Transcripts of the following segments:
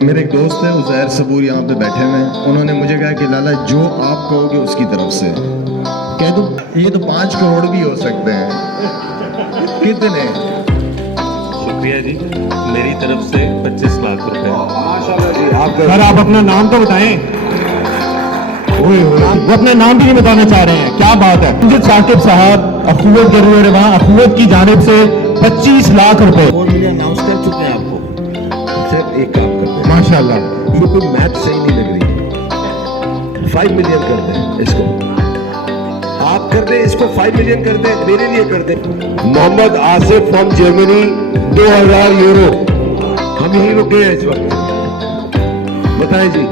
मेरे एक दोस्त है उज़ैर सबूर, यहाँ पे बैठे हुए हैं। उन्होंने मुझे कहा कि लाला जो आप कहोगे उसकी तरफ से कह दो। ये तो 5 करोड़ भी हो सकते हैं। कितने? शुक्रिया जी, मेरी तरफ से 25 लाख रुपए। माशाल्लाह जी। आप सर आप अपना नाम तो बताएं। वो अपना नाम भी नहीं बताना चाह रहे हैं, क्या बात है। मुझे साकिब साहब अखुवत जरूर वहाँ अखुवत की जानिब से 25 लाख रुपए 4 मिलियन अनाउंस कर चुके हैं आपको। सर एक काम करते हैं, माशाल्लाह। ये कोई मैथ सही नहीं लग रही। 5 मिलियन कर दें इसको, आप कर दें इसको, 5 मिलियन कर दें, मेरे लिए कर दें। Mohammad Asif from Germany 2000 euro. हम यहीं रुके हैं इस वक्त। बताएं जी।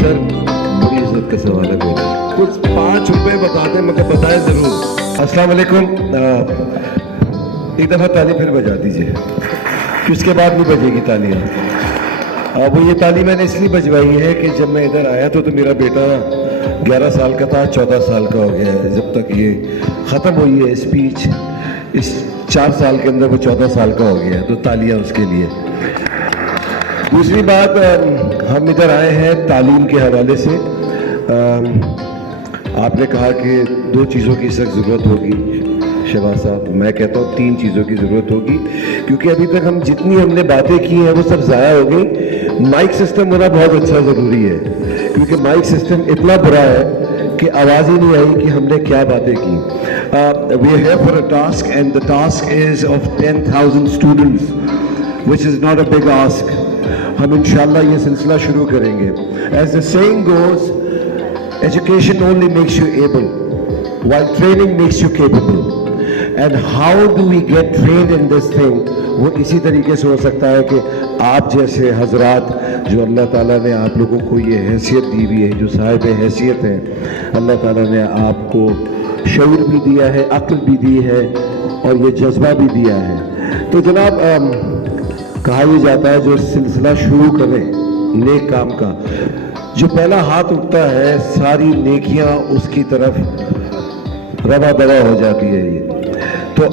सर बड़ी इज्जत का सवाल है, कुछ 5 रुपए बता दें, मगर बताएं जरूर। अस्सलाम वालेकुम। एक दफा ताली फिर बजा दीजिए, उसके बाद नहीं बजेगी तालियां। अब ये ताली मैंने इसलिए बजवाई है कि जब मैं इधर आया तो मेरा बेटा 11 साल का था, 14 साल का हो गया है। जब तक ये ख़त्म हुई है स्पीच, इस 4 साल के अंदर वो 14 साल का हो गया है, तो तालियां उसके लिए। दूसरी बात, हम इधर आए हैं तालीम के हवाले से। आपने कहा कि 2 चीज़ों की सख्त ज़रूरत होगी शहबाज साहब। मैं कहता हूँ 3 चीज़ों की ज़रूरत होगी, क्योंकि अभी तक हम जितनी हमने बातें की हैं वो सब ज़ाया हो गई। माइक सिस्टम होना बहुत अच्छा ज़रूरी है, क्योंकि माइक सिस्टम इतना बुरा है कि आवाज़ ही नहीं आई कि हमने क्या बातें की। We are here for a task and the task is of 10,000 students, which is not a big ask. हम इंशाल्लाह ये सिलसिला शुरू करेंगे। As the saying goes, education only makes you able, while training makes you capable. And how do we get trained in this thing? वो इसी तरीके से हो सकता है कि आप जैसे हजरात, जो अल्लाह ताला ने आप लोगों को ये हैसियत दी हुई है, जो साहिब हैसियत हैं, अल्लाह ताला ने आपको शऊर भी दिया है, अक्ल भी दी है और ये जज्बा भी दिया है। तो जनाब, कहा यह जाता है जो सिलसिला शुरू करें नेक काम का, जो पहला हाथ उठता है सारी नेकियां उसकी तरफ रवा दवा हो जाती है। ये तो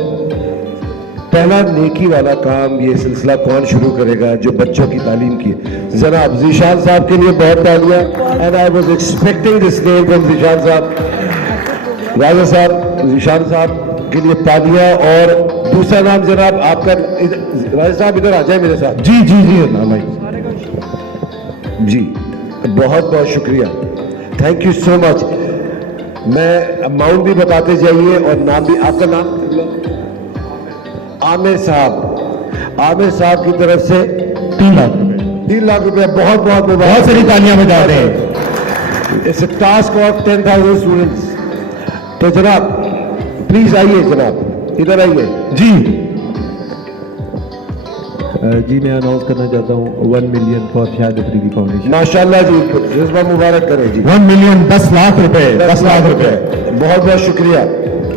पहला नेकी वाला काम, ये सिलसिला कौन शुरू करेगा? जो बच्चों की तालीम की। जनाब ज़ीशान साहब के लिए बहुत तालियां। And I was expecting this name from Zeeshan साहब। राजा साहब, ज़ीशान साहब के लिए तालियां। और दूसरा नाम जनाब आपका, राजा साहब इधर आ जाए मेरे साथ। जी जी जी जी, बहुत बहुत शुक्रिया, थैंक यू सो मच। मैं अमाउंट भी बताते जाइए और नाम भी। आपका नाम? आमिर साहब। आमिर साहब की तरफ से 3 लाख रुपए। 3 लाख रुपया। बहुत बहुत बहुत सारी तालियां बजा रहे हैं। It's a task of 10,000 students. तो जनाब प्लीज आइए, जनाब इधर आइए। जी जी, मैं अनाउंस करना चाहता हूँ 1 million for Shahid Afridi foundation. माशाल्लाह जी, जज्बा मुबारक करें जी। 1 मिलियन 10 लाख रुपए। 10 लाख रुपए। बहुत बहुत शुक्रिया।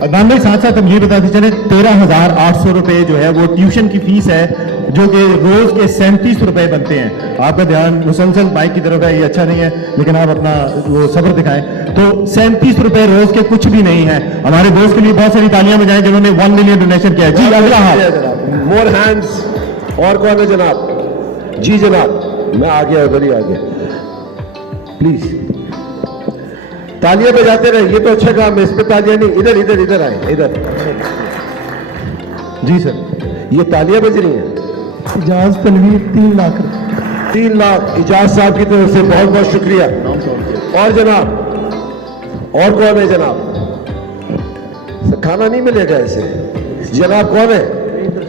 अदनान भाई, साथ साथ हम ये बताते चले 13,800 रुपए जो है वो ट्यूशन की फीस है, जो कि रोज के 37 रुपए बनते हैं। आपका ध्यान मुसलसल बाइक की तरफ है, ये अच्छा नहीं है, लेकिन आप अपना वो सब्र दिखाएं। तो 37 रुपए रोज के कुछ भी नहीं है। हमारे दोस्त के लिए बहुत सारी तालियां बजाएं जिन्होंने 1 मिलियन डोनेशन किया। जी अगला हाथ। मोर हैंड्स। और कौन है जनाब? जी जनाब, मैं आ गया, उधर ही आ गया। प्लीज तालियां बजाते रहे, ये तो अच्छा काम है, इस पे तालियां नहीं। इधर इधर इधर आए, इधर। जी सर, ये तालियां बज रही हैं। इजाज तनवीर 3 लाख। 3 लाख इजाज साहब की तरफ से बहुत बहुत शुक्रिया। और जनाब, और कौन है जनाब? खाना नहीं मिलेगा ऐसे। जनाब कौन है?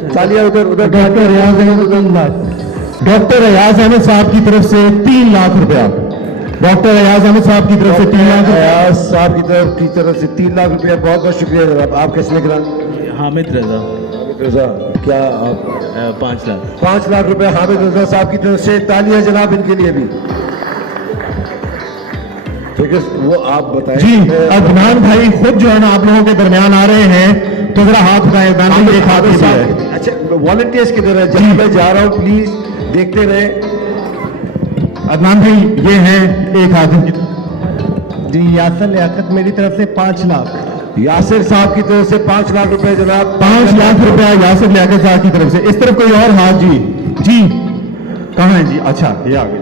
तालियां उधर उधर। डॉक्टर रियाज अहमद 3 लाख। डॉक्टर रियाज अहमद साहब की तरफ से 3 लाख रुपया। डॉक्टर रियाज अहमद साहब की तरफ से 3 लाख। रियाज साहब की तरफ से 3 लाख रुपया। बहुत बहुत शुक्रिया जनाब। आप किस निगरान? हामिद रजा। हामिद रजा। क्या आप? 5 लाख। 5 लाख रुपए हामिद रजा साहब की तरफ से। तालियां जनाब इनके लिए भी। ठीक है, वो आप बताएं। जी, अदनान भाई खुद जो है ना आप लोगों के दरमियान आ रहे हैं, तो जरा हाथ उठाएं। अच्छा, वॉलंटियर्स किधर है? जब मैं जा रहा हूँ प्लीज देखते रहे। अदनान भाई ये हैं एक आदमी की। जी, यासर लियाकत मेरी तरफ से 5 लाख। यासिर साहब की तरफ से 5 लाख रुपए जनाब। 5 लाख रुपया यासिर लियाकत साहब की तरफ से। इस तरफ कोई और हाथ? जी जी कहाँ है जी? अच्छा, ये आ गए।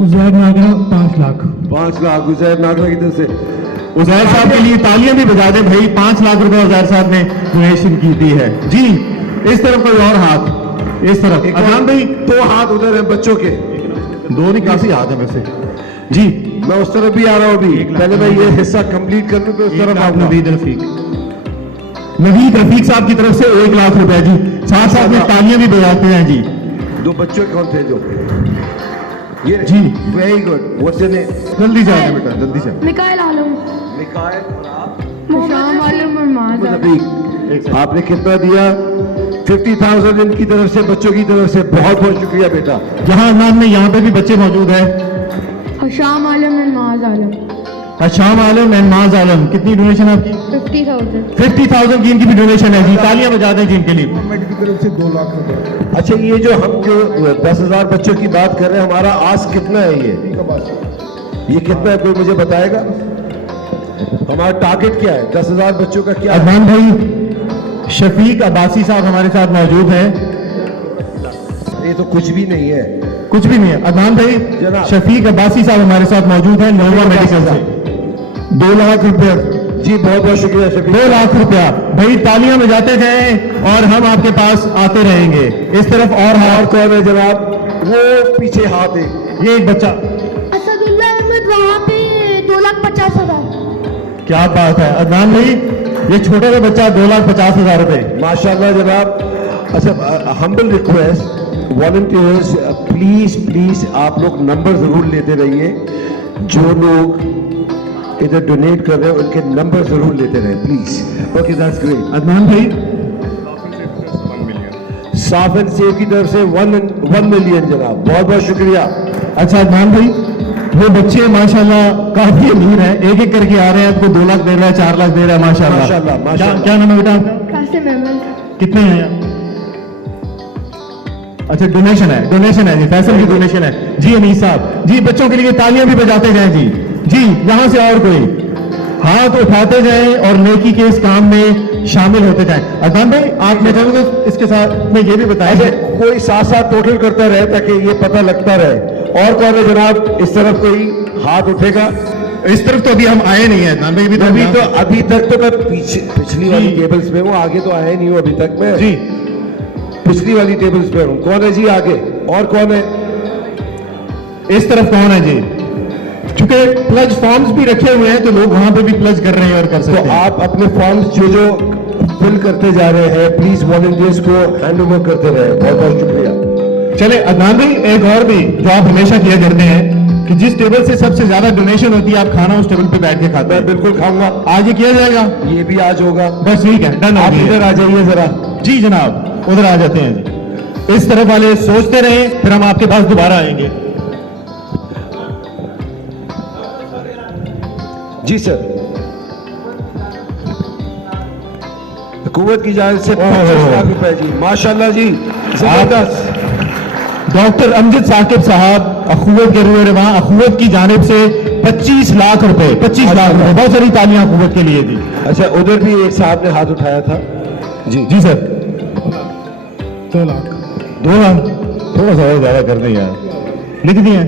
उजैर नागरा 5 लाख। 5 लाख उजैर नागरा की तरफ से। उजैर साहब के लिए तालियां भी बजा दें भाई। 5 लाख रुपए उजैर साहब ने डोनेशन की दी है जी। इस तरफ कोई और हाथ, इस तरफ अदनान भाई। 2 हाथ उधर है बच्चों के, 2 नहीं काफी हाथ है वैसे जी। मैं उस तरफ भी आ रहा हूँ अभी, पहले मैं ये हिस्सा कंप्लीट कर लूं तो उस तरफ आऊंगा। नवीद रफीक साहब की तरफ से 1 लाख रुपए जी। साथ साथ में तालियां भी बजाते हैं जी। 2 बच्चों कौन थे जो ये जी। Very good. What's your name? जल्दी से आइए बेटा, जल्दी से। मिकाइल आलम, मिकाइल और आप? शाम आलम और माज आलम। रफीक, आपने कितना दिया? 50,000 इनकी तरफ से, बच्चों की तरफ से। बहुत बहुत शुक्रिया बेटा। जहां अदनान में यहाँ पे भी बच्चे मौजूद हैं। शाम आलम और माज आलम। शाम आलम एंड माज आलम, कितनी डोनेशन आपकी? 50,000। 50,000 की इनकी भी डोनेशन है जी। तालियां बजा दें जी इनके लिए। अच्छा, ये जो हम जो 10,000 बच्चों की बात कर रहे हैं, हमारा आस्क कितना है? ये कितना है, कोई मुझे बताएगा? हमारा टारगेट क्या है? 10,000 बच्चों का क्या है? अदनान भाई, शफीक अब्बासी साहब हमारे साथ मौजूद हैं। ये तो कुछ भी नहीं है। कुछ भी नहीं है अदनान भाई। जनाब। शफीक अब्बासी साहब हमारे साथ मौजूद हैं नोवा मेडिकल से। 2 लाख रुपए जी, बहुत बहुत शुक्रिया शफीक। 2 लाख रुपया भाई। तालियां बजाते जाएं और हम आपके पास आते रहेंगे। इस तरफ और हाथ कौन है जनाब? वो पीछे हाथ है, ये एक बच्चा। असदुल्लाह अहमद वहाँ पे 2,50,000। क्या बात है अदनान भाई, ये छोटा सा बच्चा 2,50,000 रुपए। माशाल्लाह जनाब। अच्छा, humble request volunteers, please please आप लोग नंबर जरूर लेते रहिए। जो लोग इधर डोनेट कर रहे हैं उनके नंबर जरूर लेते रहे please. Okay, that's great. Adnan भाई, साफ एंड सेफ की तरफ से 1 मिलियन जनाब, बहुत बहुत शुक्रिया। अच्छा अदनान भाई, वो बच्चे माशाल्लाह काफी अमीर हैं, एक एक करके आ रहे हैं। आपको 2 लाख दे रहा है, 4 लाख दे रहा है माशाल्लाह। माशाल्लाह, माशाल्लाह। क्या नाम है बेटा आपका? कासिम अहमद। कितने हैं? अच्छा, डोनेशन है जी, फैसल की डोनेशन है जी। अनीस साहब जी, बच्चों के लिए तालियां भी बजाते जाएं जी। जी, यहां से और कोई हाथ उठाते जाएं और नेकी के इस काम में शामिल होते जाएं। अदनान भाई, आप मैं चाहूंगा इसके साथ में ये भी बताएं, कोई साथ साथ टोटल करता रहे ताकि ये पता लगता रहे। और कौन है जनाब? इस तरफ कोई हाथ उठेगा? इस तरफ तो अभी हम आए नहीं है अदनान भाई। अभी तक तो मैं पिछली वाली टेबल्स में हूँ, आगे तो आया नहीं हूँ अभी तक मैं जी। पिछली वाली टेबल्स पे हूँ। कौन है जी आगे? और कौन है? इस तरफ कौन है जी? चूंकि प्लज फॉर्म्स भी रखे हुए हैं तो लोग वहां पे भी प्लज कर रहे हैं और कर सकते तो हैं। आप अपने फॉर्म्स जो फिल करते जा रहे हैं, प्लीज वॉलंटियर्स को हैंड ओवर करते रहे। बहुत बहुत शुक्रिया। चले अदनान भाई, एक और भी जो आप हमेशा किया करते हैं कि जिस टेबल से सबसे ज्यादा डोनेशन होती है आप खाना उस टेबल पे बैठ के खाते हैं। बिल्कुल खाऊंगा। आज ये किया जाएगा? ये भी आज होगा। बस ठीक है, डन। आप इधर आ जाइए जरा। जी जनाब, उधर आ जाते हैं जी। इस तरफ वाले सोचते रहे, फिर हम आपके पास दोबारा आएंगे। जी सर, हुकूमत की जानिब से 25 लाख रुपए जी। माशाल्लाह जी, जबरदस्त। डॉक्टर अमजद साकिब साहब अखुवत के रूए रवां अखुवत की जानिब से 25 लाख रुपए। 25 लाख रुपए, बहुत सारी तालियां अखुवत के लिए दी। अच्छा, उधर भी एक साहब ने हाथ उठाया था। जी जी सर। 2 लाख। 2 लाख थोड़ा सा और ज्यादा कर दें यार, लिख दिए।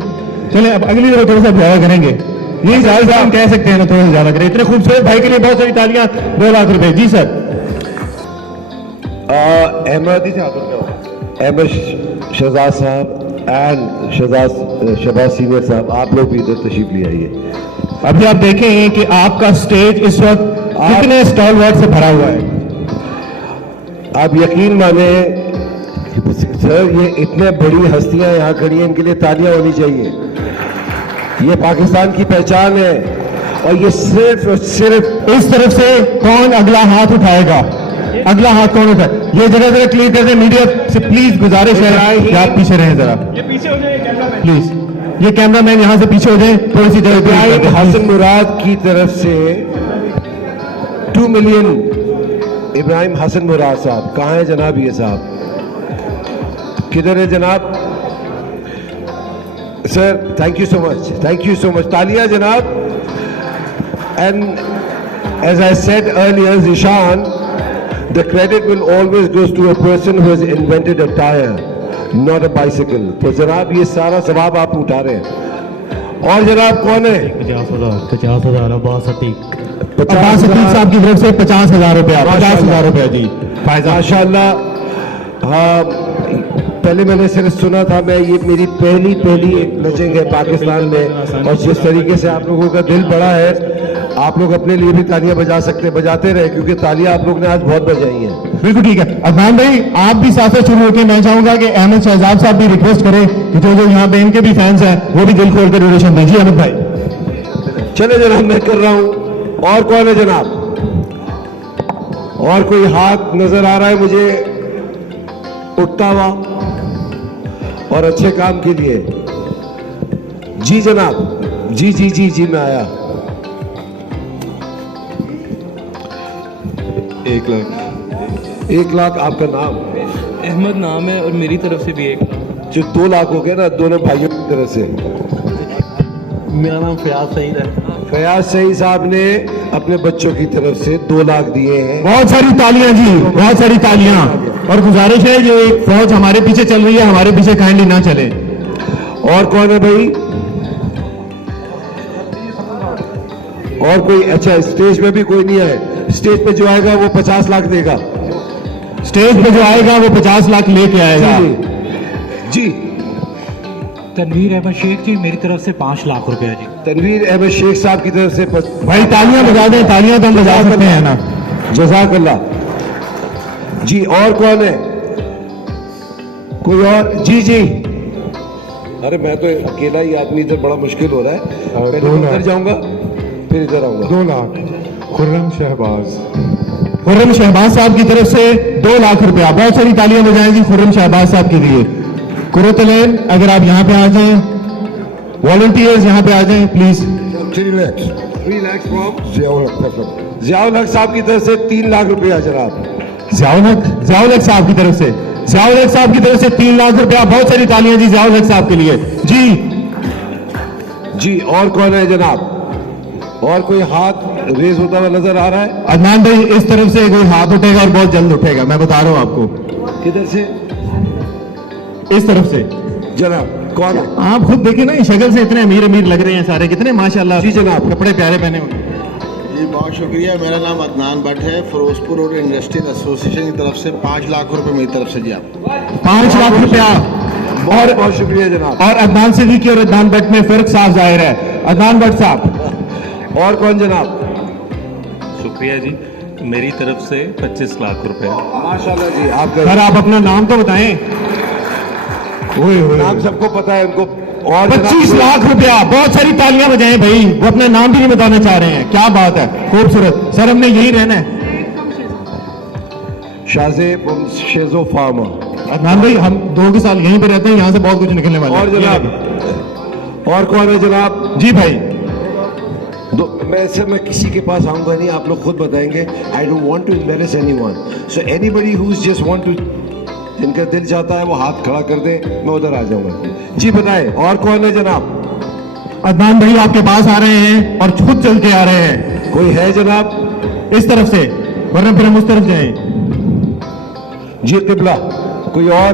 चले अब अगली बार थोड़ा सा ज्यादा करेंगे। ये जाहिर हम कह सकते हैं ना, थोड़ा सा ज्यादा करें। इतने खूबसूरत भाई के लिए बहुत सारी तालियां। 2 लाख रुपए। जी सर। अहमद शहजाद साहब एंड शहबाज सीनियर साहब, आप लोग भी इधर तशरीफ ले आइए। अभी आप देखें कि आपका स्टेज इस वक्त कितने स्टॉल वर्ड से भरा हुआ है। आप यकीन माने सर, ये इतने बड़ी हस्तियां यहाँ खड़ी हैं, इनके लिए तालियां होनी चाहिए। ये पाकिस्तान की पहचान है। और ये सिर्फ और सिर्फ इस तरफ से कौन अगला हाथ उठाएगा? अगला हाथ कौन उठाए? ये जगह क्लियर कर दें। मीडिया से प्लीज गुजारिश है कि आप पीछे रहें जरा, ये पीछे हो जाए प्लीज। ये कैमरामैन यहाँ से पीछे हो जाए, थोड़ी सी जगह। हसन मुराद की तरफ से 2 मिलियन। इब्राहिम हसन मुराद साहब कहाँ है जनाब? ये साहब किधर है जनाब? Sir, thank you so much, thank you so much. तालियां जनाब। And as I said earlier, Zishan, the credit will always goes to a person who has invented a tire. Not a bicycle. तो जनाब ये सारा सवाब आप उठा रहे हैं। और जनाब कौन है? 50,000 अब्बास अतीक। अब्बास अतीक साहब की तरफ से 50,000 रुपया, 50,000 रुपया जी। माशाल्लाह। हाँ, पहले मैंने सिर्फ सुना था, मैं ये मेरी पहली लचिंग है पाकिस्तान में, और जिस तरीके से आप लोगों का दिल बड़ा है, आप लोग अपने लिए भी तालियां बजाते रहे, क्योंकि तालियां आप लोग ने आज बहुत बजाई हैं। बिल्कुल ठीक है। अदनान भाई आप भी साथ साथ शुरू होकर, मैं चाहूंगा कि अहमद शहजाद साहब भी रिक्वेस्ट करें कि जो यहाँ पे इनके भी फैंस हैं वो भी दिल खोल कर डोनेशन दीजिए। अहमद भाई चले जनाब, मैं कर रहा हूं। और कौन है जनाब? और कोई हाथ नजर आ रहा है मुझे उठता हुआ और अच्छे काम के लिए? जी जनाब, जी जी जी जी, मैं आया। 1 लाख। 1 लाख आपका नाम? अहमद नाम है और मेरी तरफ से भी 1 लाख। जो 2 लाख हो गए ना, दोनों भाइयों की तरफ से। मेरा नाम फयाज सईद है। फयाज सईद साहब ने अपने बच्चों की तरफ से 2 लाख दिए हैं। बहुत सारी तालियां जी, बहुत सारी तालियां। और गुजारिश है जो एक फौज हमारे पीछे चल रही है, हमारे पीछे काइंडली ना चले। और कौन है भाई? और कोई? अच्छा, स्टेज पे भी कोई नहीं है। स्टेज पे जो आएगा वो 50 लाख देगा। स्टेज पे जो आएगा वो 50 लाख लेके आएगा। जी। तनवीर अहमद शेख जी, मेरी तरफ से 5 लाख रुपया जी। तनवीर अहमद शेख साहब की तरफ से भाई तालियां बजा दें, तालियां तो हम बजा सकते हैं ना। जज़ाकल्लाह जी। और कौन है? कोई और? जी जी। अरे मैं तो अकेला ही आदमी, इधर बड़ा मुश्किल हो रहा है। पहले मैं उधर जाऊंगा फिर इधर आऊंगा। 2 लाख खुर्रम शहबाज। खुर्रम शहबाज साहब की तरफ से 2 लाख रुपया। बहुत सारी तालियां बजाएं जी खुर्रम शहबाज साहब के लिए। कुरतलैन अगर आप यहाँ पे आ जाएं, वॉलंटियर्स यहाँ पे आ जाएं प्लीज। 3 लाख फ्रॉम ज़ियाउल हक साहब की तरफ से 3 लाख रुपया जनाब। ज़ियाउल हक साहब की तरफ से, ज़ियाउल हक साहब की तरफ से 3 लाख रुपया। बहुत सारी तालियां जी ज़ियाउल हक साहब के लिए जी। जी। और कौन है जनाब? और कोई हाथ रेज होता हुआ नजर आ रहा है? अदनान भाई इस तरफ से कोई हाथ उठेगा और बहुत जल्द उठेगा, मैं बता रहा हूँ आपको। किधर से? इस तरफ से जनाब। कौन है? आप खुद देखिए ना, शक्ल से इतने अमीर अमीर लग रहे हैं सारे, कितने माशाल्लाह। जी जनाब। कपड़े प्यारे पहने हुए। जी बहुत शुक्रिया। मेरा नाम अदनान भट्ट है। फिरोजपुर रोड इंडस्ट्रियल एसोसिएशन की तरफ से 5 लाख रुपए मेरी तरफ से जी आप। 5 लाख रुपया। बहुत बहुत शुक्रिया जनाब। और अदनान सिद्दीकी और अदनान भट्ट में फर्क साफ जाहिर है। अदनान भट्ट साहब। और कौन जनाब? शुक्रिया जी, मेरी तरफ से 25 लाख रुपए। माशाल्लाह जी। आपका सर आप अपना नाम तो बताएं। नाम सबको पता है उनको। और 25 लाख रुपया। बहुत सारी तालियां बजाएं भाई, वो अपना नाम भी नहीं बताना चाह रहे हैं। क्या बात है, खूबसूरत। सर हमने यही रहना है। शेजो फार्मा। अदनान भाई हम 2 साल यहीं पे रहते हैं, यहाँ से बहुत कुछ निकलने वाला है। और जनाब? और कौन है जनाब? जी भाई। मैं किसी के पास आऊंगा नहीं, आप लोग खुद बताएंगे। I don't want to embarrass anyone, so anybody who just want to, जिनका दिल चाहता है वो हाथ खड़ा कर दे, मैं उधर आ जाऊंगा। जी बताएं, और कौन है जनाब? अदनान भाई आपके पास आ रहे हैं और खुद चल के आ रहे हैं। कोई है जनाब? इस तरफ से, वरना फिर हम उस तरफ जाएं। जी किबला। कोई और?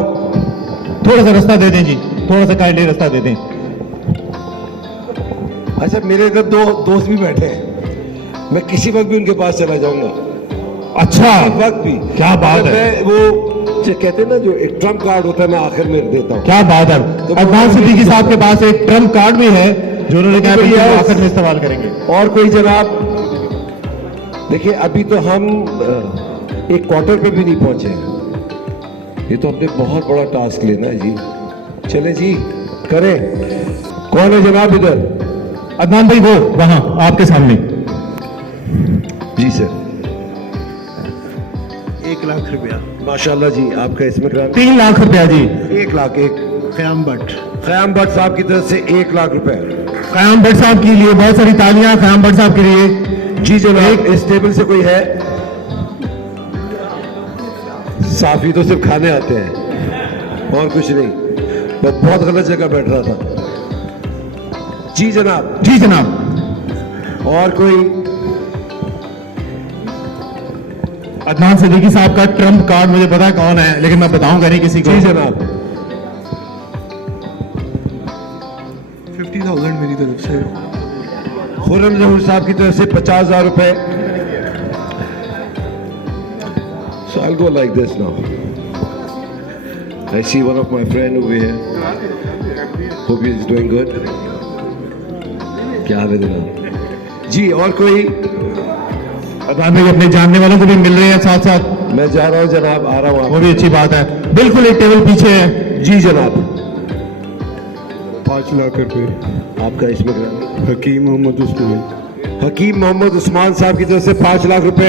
थोड़ा सा रास्ता दे दें जी, थोड़ा सा काइंडली रास्ता दे दें। अच्छा, मेरे इधर 2 दोस्त भी बैठे हैं, मैं किसी वक्त भी उनके पास चला जाऊंगा। अच्छा, किसी वक्त भी। क्या बात है। मैं वो जो कहते हैं ना, जो एक ट्रम्प कार्ड होता है, मैं आखिर में देता हूँ। क्या बात है। अदनान सिद्दीकी साहब के पास एक ट्रम्प कार्ड भी है जो उन्होंने कहा कि वो आखिर में इस्तेमाल करेंगे। और कोई जनाब? देखिए अभी तो हम एक क्वार्टर पे भी नहीं पहुंचे हैं। ये तो अपने बहुत बड़ा टास्क लेना है जी। चले जी, करें। कौन है जनाब इधर? अदनान भाई वो वहां आपके सामने। जी सर। 1 लाख रुपया। माशाल्लाह जी। आपका इसमें 3 लाख रुपया जी। 1 लाख। एक क़याम भट्ट। क़याम भट्ट साहब की तरफ से 1 लाख रुपए। क़याम भट्ट साहब के लिए बहुत सारी तालियां क़याम भट्ट साहब के लिए। जी जनाब। इस टेबल से कोई है? साफी तो सिर्फ खाने आते हैं और कुछ नहीं। मैं बहुत गलत जगह बैठ रहा था। जी जनाब। जी जनाब। और कोई? अदनान सिद्दीकी साहब का ट्रम्प कार्ड मुझे पता है कौन है, लेकिन मैं बताऊंगा नहीं किसी को। जी जनाब। 50,000 मेरी तरफ से। खुर्रम जहूर साहब की तरफ से 50,000 रुपए। So I'll go like this now. I see one of my friend over here. Hope he is doing good. क्या हाल है जनाब? जी और कोई? अदनान भाई अपने जानने वालों को भी मिल रहे हैं साथ साथ। मैं जा रहा हूँ जनाब, आ रहा हूँ। वो भी अच्छी बात है। बिल्कुल एक टेबल पीछे है। जी जनाब। 5 लाख रुपए। आपका इसमें हकीम मोहम्मद उस्मान। हकीम मोहम्मद उस्मान साहब की तरफ से 5 लाख रुपए।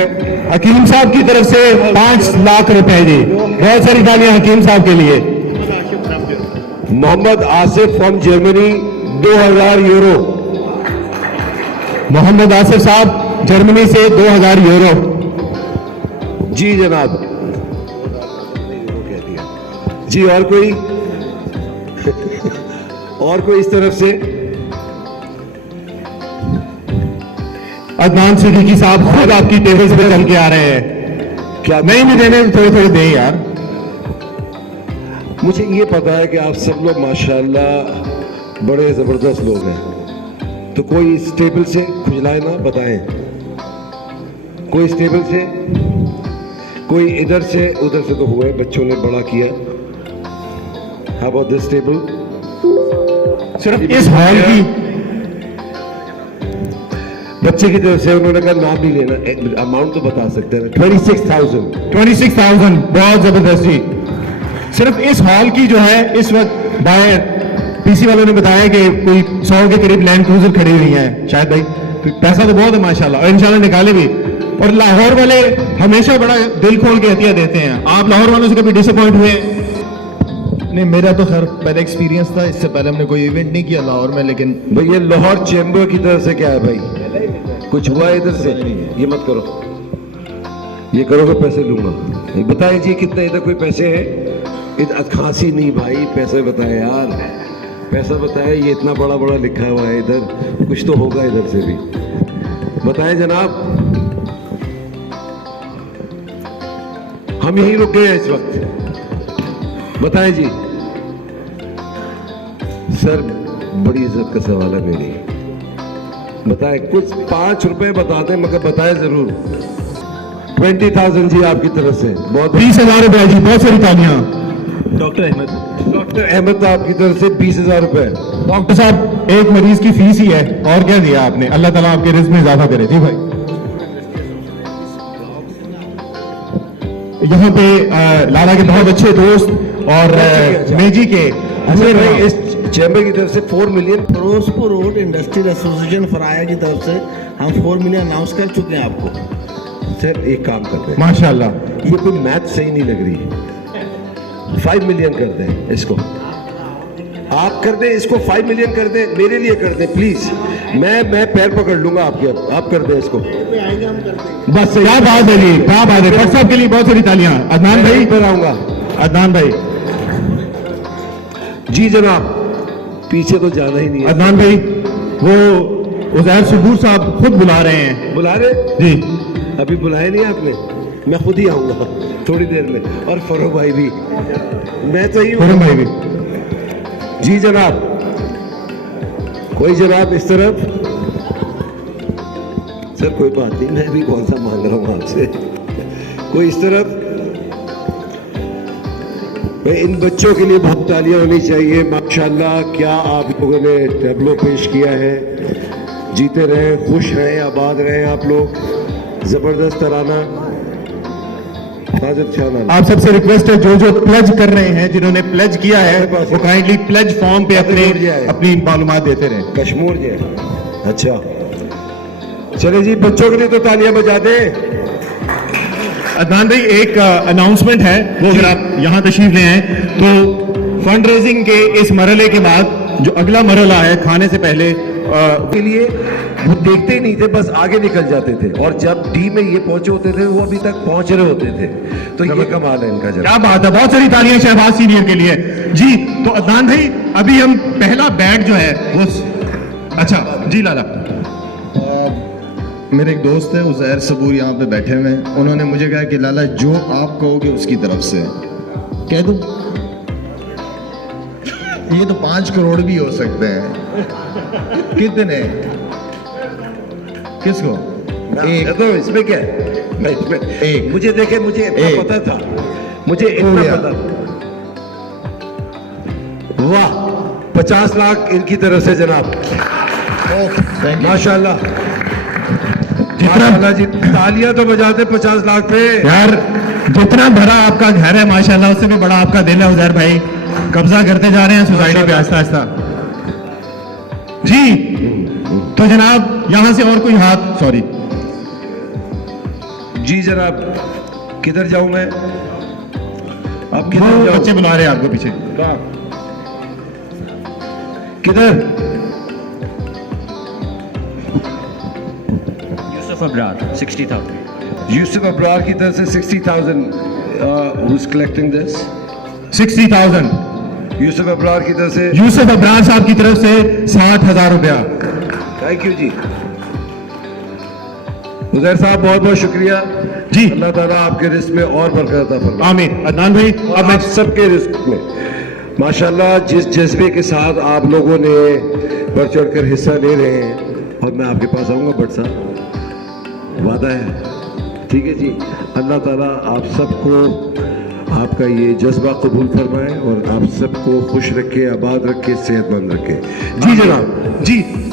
हकीम साहब की तरफ से 5 लाख रुपए जी। बहुत सारी तालियां हकीम साहब के लिए। Mohammad Asif from Germany 2000 euro. Mohammad Asif साहब जर्मनी से 2000 यूरो। जी जनाब। जी और कोई? और कोई इस तरफ से? अदनान सिद्दीकी साहब खुद आपकी टेबल पे चल के आ रहे हैं। क्या नहीं देने थोड़े थोड़े दें यार। मुझे ये पता है कि आप सब लोग माशाल्लाह बड़े जबरदस्त लोग हैं, तो कोई इस टेबल से खुजलाए ना, बताएं कोई इस टेबल से, कोई इधर से, उधर से तो हुए, बच्चों ने बड़ा किया। How about this table? सिर्फ इस हॉल की बच्चे की तरफ से उन्होंने कहा नाम नहीं लेना, अमाउंट तो बता सकते हैं। 26,000 बहुत जबरदस्त जी। सिर्फ इस हॉल की जो है इस वक्त बाहर पीसी वालों ने बताया कि कोई 100 के करीब लैंड क्रूजर खड़ी हुई हैं शायद भाई। पैसा तो बहुत है माशाल्लाह, और इंशाल्लाह निकाले भी। और लाहौर वाले हमेशा बड़ा दिल खोल के हथिया देते हैं। आप लाहौर वालों से कभी डिसअपॉइंट हुए? नहीं, मेरा तो खैर पहले एक्सपीरियंस था, इससे पहले हमने कोई इवेंट नहीं किया लाहौर में। लेकिन भैया लाहौर चैम्बर की तरफ से क्या है भाई, कुछ हुआ है इधर से? ये मत करो, ये करोगे पैसे लूंगा। बताए जी कितना इधर कोई पैसे है? इधर खांसी नहीं भाई, पैसे बताए यार, पैसा बताए। ये इतना बड़ा बड़ा लिखा हुआ है इधर, कुछ तो होगा इधर से भी। बताए जनाब, हम यहीं रुक गए हैं इस वक्त। बताएं जी। सर बड़ी इज्जत का सवाल है मेरी, बताएं कुछ 5 रुपए बता दें, मगर बताएं जरूर। 20,000 जी आपकी तरफ से। बहुत 20,000 रुपए जी, बहुत सारी तालियां। डॉक्टर अहमद आपकी तरफ से 20,000 रुपए। डॉक्टर साहब एक मरीज की फीस ही है, और क्या दिया आपने? अल्लाह ताला आपके रिस्क में इजाफा करे। जी भाई यहाँ पे लाला के बहुत अच्छे दोस्त और मेजी के अच्छा भाई, इस चैम्बर की तरफ से 4 million. Ferozepur road industrial association फराया की तरफ से हम 4 मिलियन अनाउंस कर चुके हैं आपको। सर एक काम करते हैं, माशाल्लाह, ये कोई मैथ सही नहीं लग रही। 5 मिलियन कर दें इसको, आप कर दें इसको, 5 मिलियन कर दें, मेरे लिए कर दें प्लीज। मैं पैर पकड़ लूंगा आपके, आप कर दें इसको बस। क्या बात है जी, क्या बात है। डॉक्टर साहब के लिए बहुत सारी तालियां। अदनान भाई पर आऊंगा। अदनान भाई जी जनाब, पीछे तो जाना ही नहीं है। अदनान भाई वो उज़ैर सबूर साहब खुद बुला रहे हैं। बुला रहे जी? अभी बुलाया नहीं आपने, मैं खुद ही आऊंगा थोड़ी देर में। और फरोग भाई भी, मैं तो ही हूं। फरोग भाई भी। जी जनाब, कोई जनाब इस तरफ? सर कोई बात नहीं, मैं भी कौन सा मांग रहा हूं आपसे। कोई इस तरफ? भाई इन बच्चों के लिए बहुत तालियां होनी चाहिए। माशाल्लाह क्या आप लोगों ने टैबलो पेश किया है। जीते रहे, खुश रहें, आबाद रहें आप लोग। जबरदस्त तराना। आप सबसे रिक्वेस्ट है, जो जो प्लेज कर रहे हैं, जिन्होंने प्लेज किया है, वो काइंडली प्लेज फॉर्म पे अपनी मालूमात देते रहे। कश्मीर जी, अच्छा चले जी, बच्चों के लिए तो तालियां बजा दें। अदनान भाई एक अनाउंसमेंट है, वो अगर आप यहाँ तशरीफ ले आए तो फंड रेजिंग के इस मरहले के बाद जो अगला मरहला है, खाने से पहले के लिए वो देखते ही नहीं थे, बस आगे निकल जाते थे। और जब डी में ये पहुंचे होते थे, वो अभी तक पहुंच रहे होते थे। तो ये कमाल है इनका। क्या बात है, बहुत सारी तालियां शहबाज सीनियर के लिए जी। तो अदनान भाई अभी हम पहला बैग जो है वो, अच्छा जी लाला, मेरे एक दोस्त है उज़ैर सबूर, यहाँ पे बैठे हुए हैं। उन्होंने मुझे कहा कि लाला जो आप कहोगे उसकी तरफ से कह दूं। ये तो 5 करोड़ भी हो सकते हैं। कितने? किसको? एक। तो इसमें क्या है? मैं इसमें एक। मुझे देखे, मुझे इतना एक। पता था, मुझे हो इतना गया। पता था। वाह, 50 लाख इनकी तरफ से जनाब, थैंक यू। माशाल्लाह माशाल्लाह जी, तालियां तो बजाते 50 लाख पे। यार जितना बड़ा आपका घर है माशाल्लाह, उससे भी बड़ा आपका दिल है उजैर भाई। कब्जा करते जा रहे हैं सोसाइटी पे आहिस्ता आहिस्ता। जी तो जनाब यहां से और कोई हाथ, सॉरी जी जनाब, किधर जाऊं मैं? अब वो किधर बच्चे जाऊं? बुला रहे हैं आपको पीछे। कहाँ? किधर? यूसुफ अब्रार 60,000 यूसुफ अब्रार की तरफ से 60,000। who's collecting this? 60,000 Yusuf Abrar की तरफ से यूसुफ अब्रार साहब की तरफ से 60,000 रुपया। थैंक यू जी। उजैर साहब बहुत बहुत शुक्रिया जी। अल्लाह ताला आपके रिस्क में और बरकत अता फरमाए। आमीन। अदनान भाई अब आप सबके रिस्क में माशाल्लाह जिस जज्बे के साथ आप लोगों ने बढ़ चढ़ कर हिस्सा ले रहे हैं, और मैं आपके पास आऊंगा भट्ट साहब, वादा है, ठीक है जी। अल्लाह ताला आप सबको आपका ये जज्बा कबूल फरमाए और आप सबको खुश रखे, आबाद रखे, सेहतमंद रखे। जी जनाब, जी